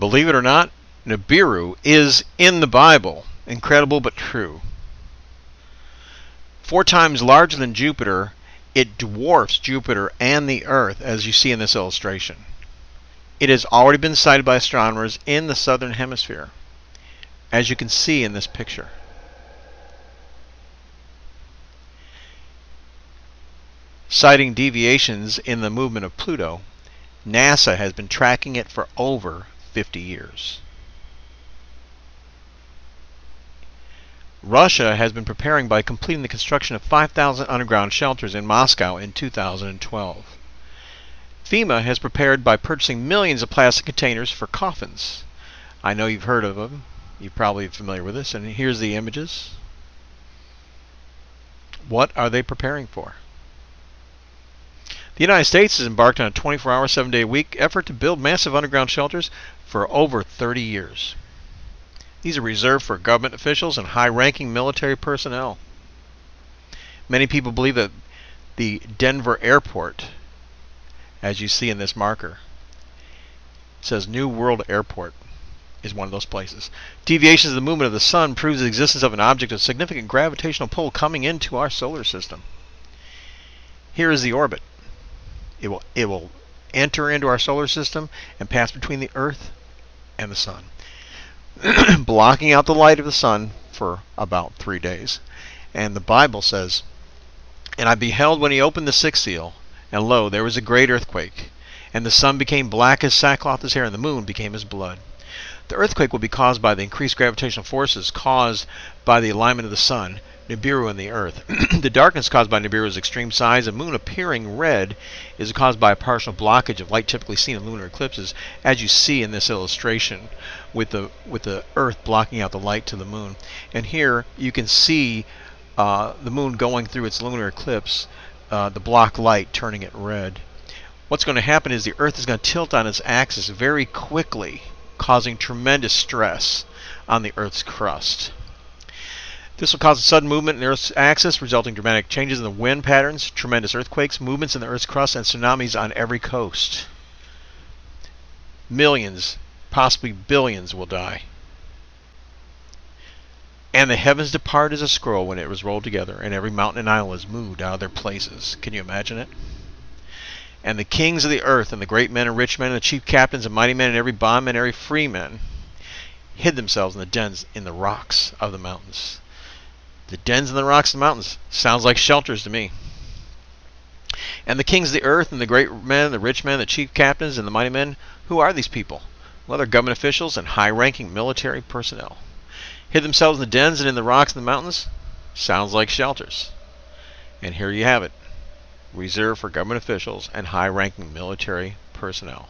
Believe it or not, Nibiru is in the Bible. Incredible but true. 4 times larger than Jupiter, it dwarfs Jupiter and the Earth, as you see in this illustration. It has already been sighted by astronomers in the southern hemisphere, as you can see in this picture. Citing deviations in the movement of Pluto, NASA has been tracking it for over 50 years. Russia has been preparing by completing the construction of 5,000 underground shelters in Moscow in 2012. FEMA has prepared by purchasing millions of plastic containers for coffins. I know you've heard of them. You're probably familiar with this. And here's the images. What are they preparing for? The United States has embarked on a 24-hour, 7-day-a-week effort to build massive underground shelters for over 30 years. These are reserved for government officials and high-ranking military personnel. Many people believe that the Denver airport, as you see in this marker, says New World Airport, is one of those places. Deviations of the movement of the sun proves the existence of an object of significant gravitational pull coming into our solar system. Here is the orbit. It will enter into our solar system and pass between the Earth and the sun, blocking out the light of the sun for about 3 days. And the Bible says, "And I beheld when he opened the 6th seal, and lo, there was a great earthquake, and the sun became black as sackcloth as hair, and the moon became as blood." The earthquake will be caused by the increased gravitational forces caused by the alignment of the sun, Nibiru, and the Earth. The darkness caused by Nibiru's extreme size and moon appearing red is caused by a partial blockage of light typically seen in lunar eclipses, as you see in this illustration, with the Earth blocking out the light to the moon. And here you can see the moon going through its lunar eclipse, the block light turning it red. What's going to happen is the Earth is going to tilt on its axis very quickly, causing tremendous stress on the Earth's crust. This will cause a sudden movement in the Earth's axis, resulting in dramatic changes in the wind patterns, tremendous earthquakes, movements in the Earth's crust, and tsunamis on every coast. Millions, possibly billions, will die. And the heavens depart as a scroll when it was rolled together, and every mountain and isle is moved out of their places. Can you imagine it? And the kings of the earth, and the great men and rich men, and the chief captains and mighty men, and every bondman and every free man, hid themselves in the dens in the rocks of the mountains. The dens in the rocks of the mountains sounds like shelters to me. And the kings of the earth, and the great men, the rich men, the chief captains, and the mighty men, who are these people? Well, they're government officials and high-ranking military personnel. Hid themselves in the dens and in the rocks of the mountains? Sounds like shelters. And here you have it. Reserved for government officials and high-ranking military personnel.